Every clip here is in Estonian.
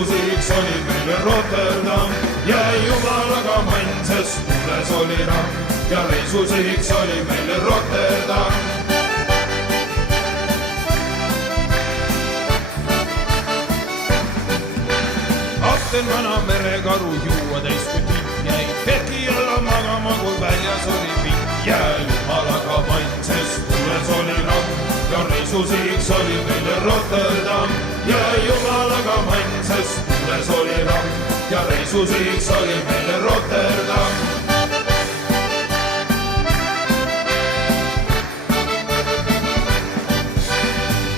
reisusihiks oli meil Rotterdam. Jää jumalaga mann, sest tules oli ramm ja reisusihiks oli meil Rotterdam. Kapten vana merekaru juua täis kui tipp jäi peki alla magama, kui väljas oli pikk. Jää jumalaga mann, sest tules oli ramm ja reisusihiks oli meil Rotterdam. Jää jumalaga mann, sest tules oli ramm ja reisusihiks oli meil Rotterdam.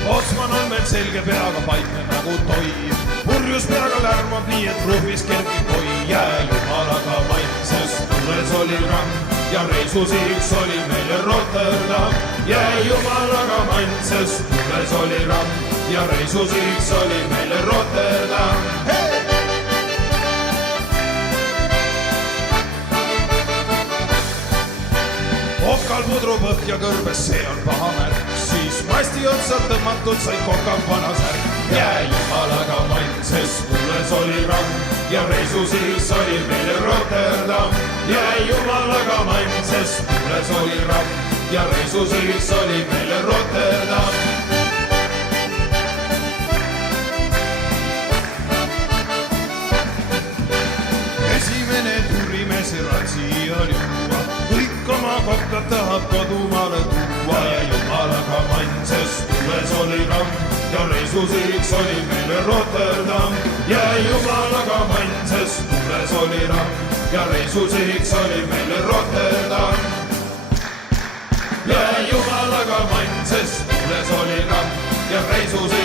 Otsman on meil selge peaga paikne nagu toiv. Purjus peaga lärmab nii, et rõhvis kerkib koi. Jää jumalaga mann, sest tules oli ramm ja reisusihiks oli meil Rotterdam. Jää jumalaga mann, sest tules oli ramm ja reisusihiks oli meil Rotterdam. Hey! Okal pudru põhja kõrbes, see on paha märk. Siis masti otsad tõmmatud said kokal vana särk. Jää jumalaga mann, sest tules oli ramm ja reisusihiks oli meil Rotterdam. Jää jumalaga mann, sest tules oli ramm ja reisusihiks oli meil Rotterdam. Esimene turimees ratsi oli juua, kõik oma kokkad tahab kodumaale tuua. Ja jumalaga mann, sest tules oli ramm ja reisusihiks oli meil Rotterdam. Jää jumalaga mann, sest tules oli ramm ja reisusihiks oli meil Rotterdam. Jää jumalaga mann, sest tules oli ramm ja reisusihiks